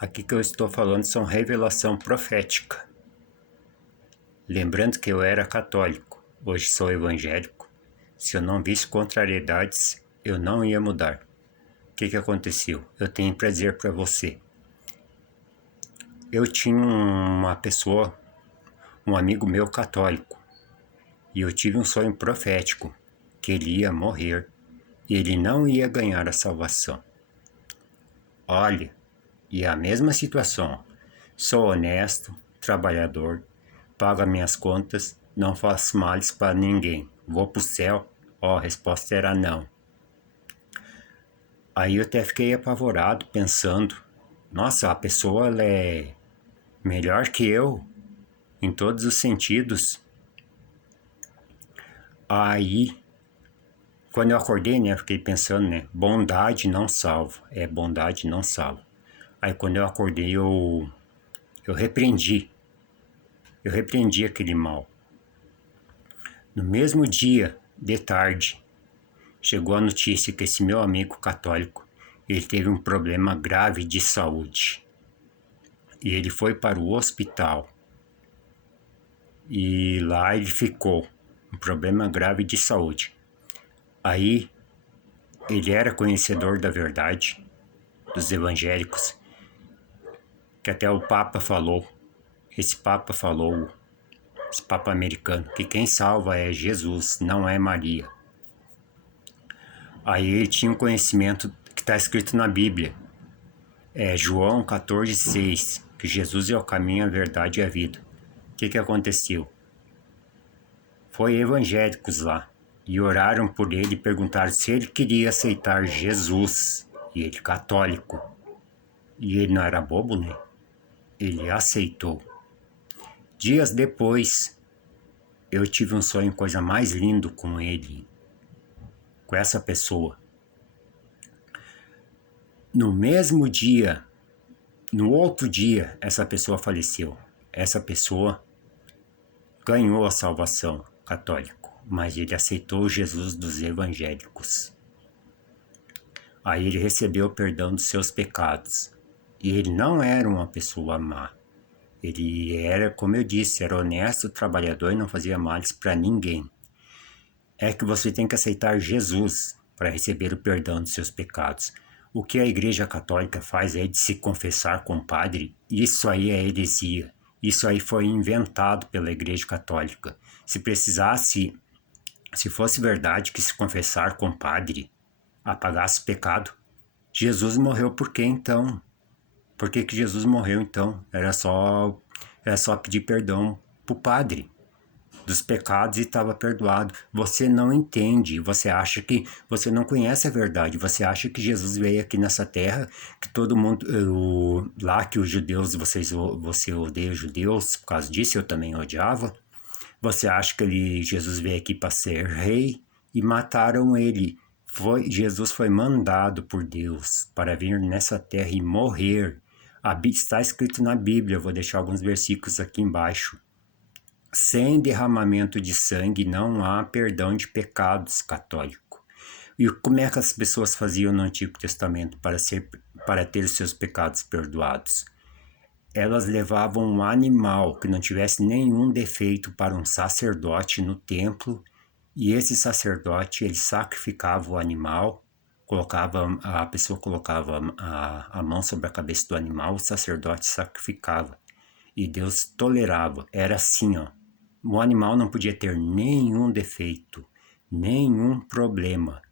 Aqui que eu estou falando são revelação profética. Lembrando que eu era católico, hoje sou evangélico. Se eu não visse contrariedades, eu não ia mudar. O que aconteceu? Eu tenho para dizer para você. Eu tinha uma pessoa, um amigo meu católico, e eu tive um sonho profético, que ele ia morrer e ele não ia ganhar a salvação. Olha, e é a mesma situação. Sou honesto, trabalhador, pago as minhas contas, não faço males para ninguém. Vou pro céu? A resposta era não. Aí eu até fiquei apavorado, pensando, nossa, a pessoa ela é melhor que eu, em todos os sentidos. Aí, quando eu acordei, né, fiquei pensando, né, bondade não salva, bondade não salva. Aí quando eu acordei, eu repreendi aquele mal. No mesmo dia, de tarde, chegou a notícia que esse meu amigo católico, ele teve um problema grave de saúde. E ele foi para o hospital. E lá ele ficou, um problema grave de saúde. Aí, ele era conhecedor da verdade, dos evangélicos, que até o Papa falou, esse Papa americano, que quem salva é Jesus, não é Maria. Aí ele tinha um conhecimento que está escrito na Bíblia. João 14,6, que Jesus é o caminho, a verdade e a vida. O que aconteceu? Foi evangélicos lá e oraram por ele e perguntaram se ele queria aceitar Jesus. E ele católico. E ele não era bobo, né? Ele aceitou. Dias depois, eu tive um sonho, coisa mais lindo com ele, com essa pessoa. No mesmo dia, no outro dia, essa pessoa faleceu. Essa pessoa ganhou a salvação católico, mas ele aceitou Jesus dos evangélicos. Aí ele recebeu o perdão dos seus pecados. E ele não era uma pessoa má. Ele era, como eu disse, era honesto, trabalhador e não fazia males para ninguém. É que você tem que aceitar Jesus para receber o perdão dos seus pecados. O que a Igreja Católica faz é de se confessar com o padre. Isso aí é heresia. Isso aí foi inventado pela Igreja Católica. Se fosse verdade que se confessar com o padre apagasse o pecado, Jesus morreu por quê então? Por que Jesus morreu então? Era só pedir perdão pro padre dos pecados e estava perdoado. Você não entende, você acha que você não conhece a verdade, você acha que Jesus veio aqui nessa terra, que todo mundo, lá que os judeus, você odeia judeus, por causa disso eu também odiava. Você acha que Jesus veio aqui para ser rei e mataram ele. Jesus foi mandado por Deus para vir nessa terra e morrer. Está escrito na Bíblia, eu vou deixar alguns versículos aqui embaixo. Sem derramamento de sangue não há perdão de pecados, católico. E como é que as pessoas faziam no Antigo Testamento para ter os seus pecados perdoados? Elas levavam um animal que não tivesse nenhum defeito para um sacerdote no templo, e esse sacerdote ele sacrificava o animal, a pessoa colocava a mão sobre a cabeça do animal, o sacerdote sacrificava, e Deus tolerava. Era assim, ó. O animal não podia ter nenhum defeito, nenhum problema,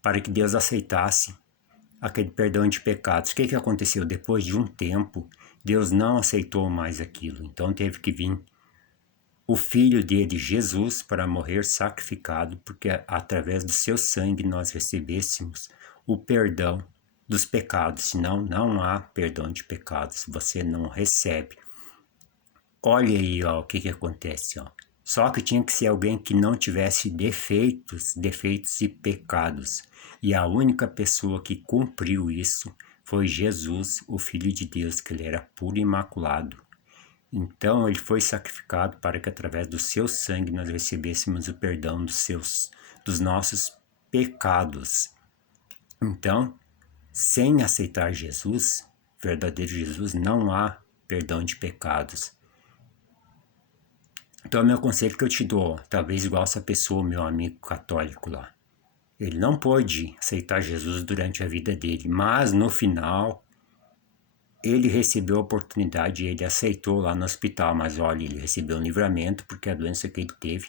para que Deus aceitasse aquele perdão de pecados. O que aconteceu? Depois de um tempo, Deus não aceitou mais aquilo. Então teve que vir o filho dele, Jesus, para morrer sacrificado, porque através do seu sangue nós recebêssemos o perdão dos pecados. Senão não há perdão de pecados, você não recebe. Olha aí, ó, o que acontece, ó. Só que tinha que ser alguém que não tivesse defeitos e pecados. E a única pessoa que cumpriu isso foi Jesus, o Filho de Deus, que ele era puro e imaculado. Então ele foi sacrificado para que através do seu sangue nós recebêssemos o perdão dos nossos pecados. Então, sem aceitar Jesus, verdadeiro Jesus, não há perdão de pecados. Então, o meu conselho que eu te dou, talvez igual essa pessoa, meu amigo católico lá, ele não pôde aceitar Jesus durante a vida dele, mas no final ele recebeu a oportunidade e ele aceitou lá no hospital, mas olha, ele recebeu um livramento porque a doença que ele teve,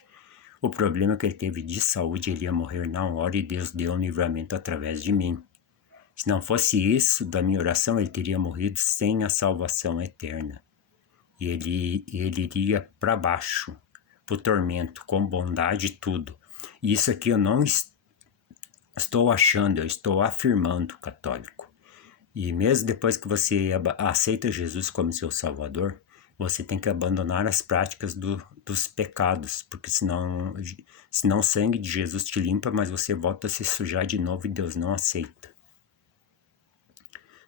o problema que ele teve de saúde, ele ia morrer na hora e Deus deu um livramento através de mim. Se não fosse isso da minha oração, ele teria morrido sem a salvação eterna. E ele iria para baixo, para o tormento, com bondade e tudo. E isso aqui eu não estou achando, eu estou afirmando, católico. E mesmo depois que você aceita Jesus como seu Salvador, você tem que abandonar as práticas dos pecados, porque senão o sangue de Jesus te limpa, mas você volta a se sujar de novo e Deus não aceita.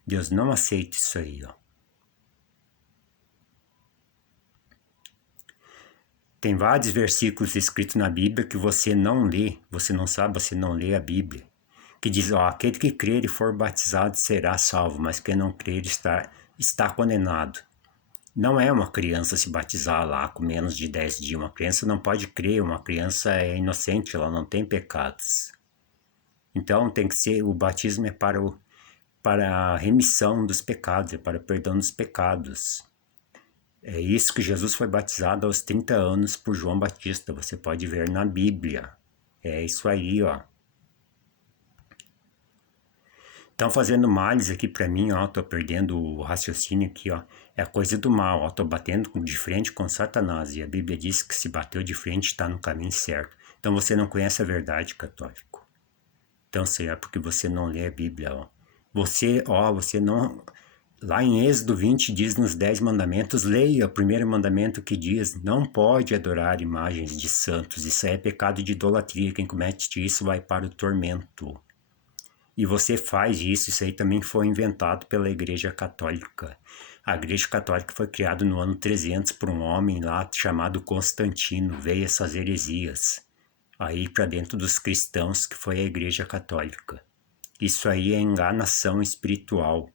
Deus não aceita isso aí, ó. Tem vários versículos escritos na Bíblia que você não lê, você não sabe, você não lê a Bíblia. Que diz, ó, aquele que crer e for batizado será salvo, mas quem não crer está condenado. Não é uma criança se batizar lá com menos de 10 dias. Uma criança não pode crer, uma criança é inocente, ela não tem pecados. Então tem que ser, o batismo é para a remissão dos pecados, é para o perdão dos pecados. É isso que Jesus foi batizado aos 30 anos por João Batista, você pode ver na Bíblia. É isso aí, ó. Estão fazendo males aqui para mim, ó, tô perdendo o raciocínio aqui, ó. É a coisa do mal, ó, tô batendo de frente com Satanás, e a Bíblia diz que se bateu de frente está no caminho certo. Então você não conhece a verdade, católico. Então é porque você não lê a Bíblia, ó. Você não... Lá em Êxodo 20 diz nos 10 mandamentos, leia o primeiro mandamento que diz, não pode adorar imagens de santos, isso é pecado de idolatria, quem comete isso vai para o tormento. E você faz isso aí também foi inventado pela Igreja Católica. A Igreja Católica foi criada no ano 300 por um homem lá chamado Constantino, veio essas heresias aí para dentro dos cristãos, que foi a Igreja Católica. Isso aí é enganação espiritual.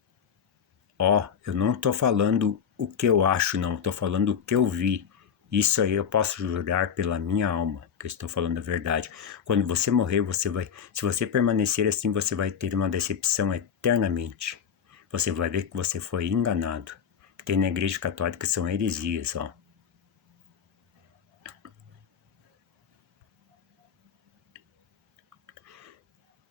Ó, eu não estou falando o que eu acho, não, estou falando o que eu vi. Isso aí eu posso jurar pela minha alma, que eu estou falando a verdade. Quando você morrer, se você permanecer assim, você vai ter uma decepção eternamente. Você vai ver que você foi enganado. Que tem na Igreja Católica são heresias, ó.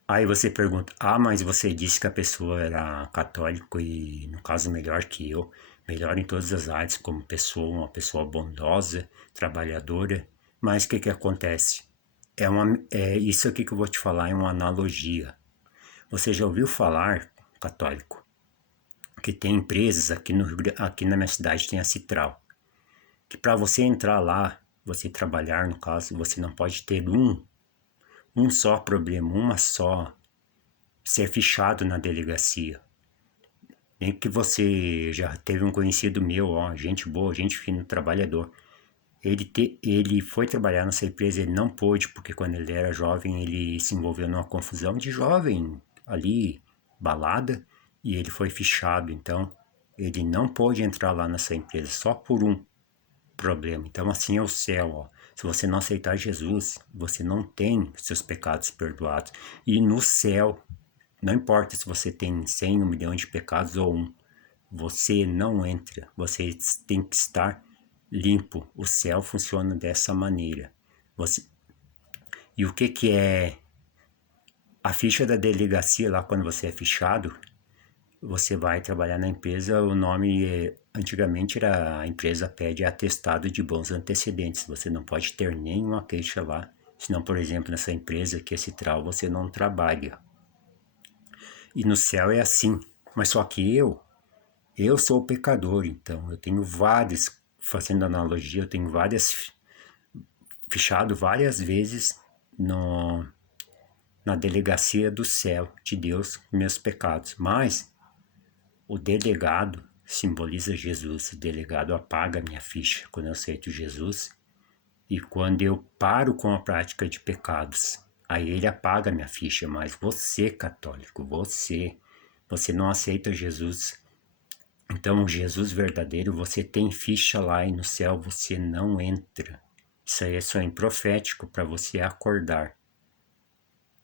Aí você pergunta, mas você disse que a pessoa era católico e, no caso, melhor que eu, melhor em todas as áreas, como pessoa, uma pessoa bondosa, trabalhadora, mas o que acontece? Isso aqui que eu vou te falar é uma analogia. Você já ouviu falar, católico, que tem empresas aqui na minha cidade, tem a Citral, que para você entrar lá, você trabalhar, no caso, você não pode ter um só problema, uma só, ser fichado na delegacia. Nem que você já teve um conhecido meu, ó, gente boa, gente fina, trabalhador. Ele foi trabalhar nessa empresa, ele não pôde, porque quando ele era jovem, ele se envolveu numa confusão de jovem, ali, balada, e ele foi fichado. Então, ele não pôde entrar lá nessa empresa, só por um problema. Então, assim é o céu, ó. Se você não aceitar Jesus, você não tem seus pecados perdoados. E no céu, não importa se você tem 100, 1 milhão de pecados ou um, você não entra. Você tem que estar limpo. O céu funciona dessa maneira. E o que é a ficha da delegacia lá quando você é fichado? Você vai trabalhar na empresa, o nome antigamente era a empresa pede atestado de bons antecedentes. Você não pode ter nenhuma queixa lá, senão, por exemplo, nessa empresa que é Citral, você não trabalha. E no céu é assim, mas só que eu sou pecador, então eu tenho vários, fazendo analogia, eu tenho fichado várias vezes na delegacia do céu de Deus meus pecados, mas o delegado simboliza Jesus. O delegado apaga a minha ficha quando eu aceito Jesus. E quando eu paro com a prática de pecados, aí ele apaga a minha ficha. Mas você, católico, você não aceita Jesus Então, o Jesus verdadeiro, você tem ficha lá e no céu você não entra. Isso aí é sonho profético para você acordar.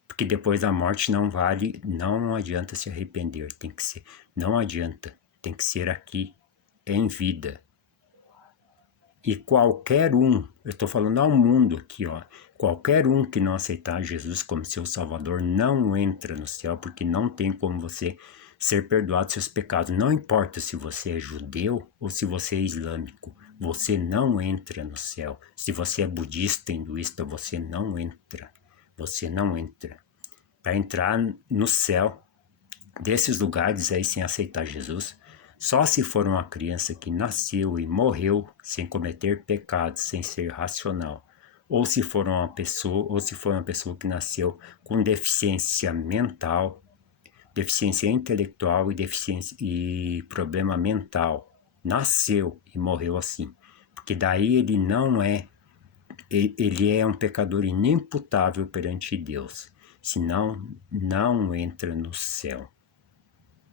Porque depois da morte não vale, não adianta se arrepender, tem que ser, não adianta, tem que ser aqui em vida. E qualquer um, eu estou falando ao mundo aqui, ó, qualquer um que não aceitar Jesus como seu Salvador não entra no céu, porque não tem como você ser perdoado dos seus pecados. Não importa se você é judeu ou se você é islâmico, você não entra no céu. Se você é budista, hinduísta, você não entra. Você não entra. Para entrar no céu desses lugares aí sem aceitar Jesus, só se for uma criança que nasceu e morreu sem cometer pecados, sem ser racional, ou se for uma pessoa que nasceu com deficiência mental, deficiência intelectual e problema mental, nasceu e morreu assim, porque daí ele é um pecador inimputável perante Deus, senão não entra no céu.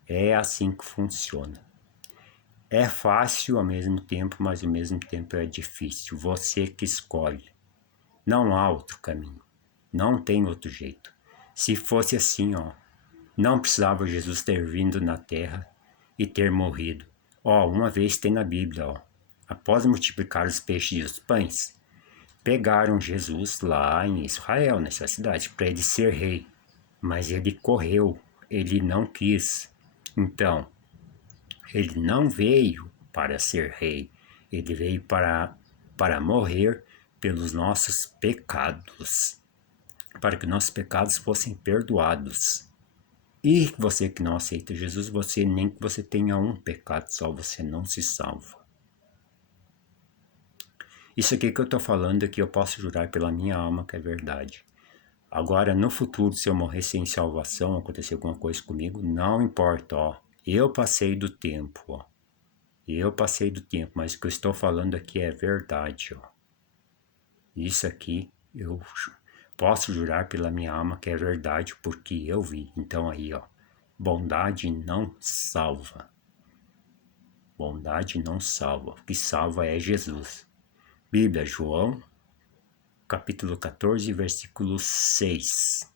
É assim que funciona. É fácil ao mesmo tempo, mas ao mesmo tempo é difícil. Você que escolhe. Não há outro caminho. Não tem outro jeito. Se fosse assim, ó, não precisava Jesus ter vindo na terra e ter morrido. Ó, uma vez tem na Bíblia, ó, após multiplicar os peixes e os pães, pegaram Jesus lá em Israel, nessa cidade, para ele ser rei. Mas ele correu, ele não quis. Então, ele não veio para ser rei, ele veio para morrer pelos nossos pecados, para que nossos pecados fossem perdoados. E você que não aceita Jesus, você nem que você tenha um pecado só, você não se salva. Isso aqui que eu estou falando aqui, eu posso jurar pela minha alma que é verdade. Agora, no futuro, se eu morrer sem salvação, acontecer alguma coisa comigo, não importa, ó. Eu passei do tempo, ó. Eu passei do tempo, mas o que eu estou falando aqui é verdade, ó. Isso aqui eu posso jurar pela minha alma que é verdade porque eu vi. Então aí, ó, bondade não salva. Bondade não salva. O que salva é Jesus. Bíblia, João, capítulo 14, versículo 6.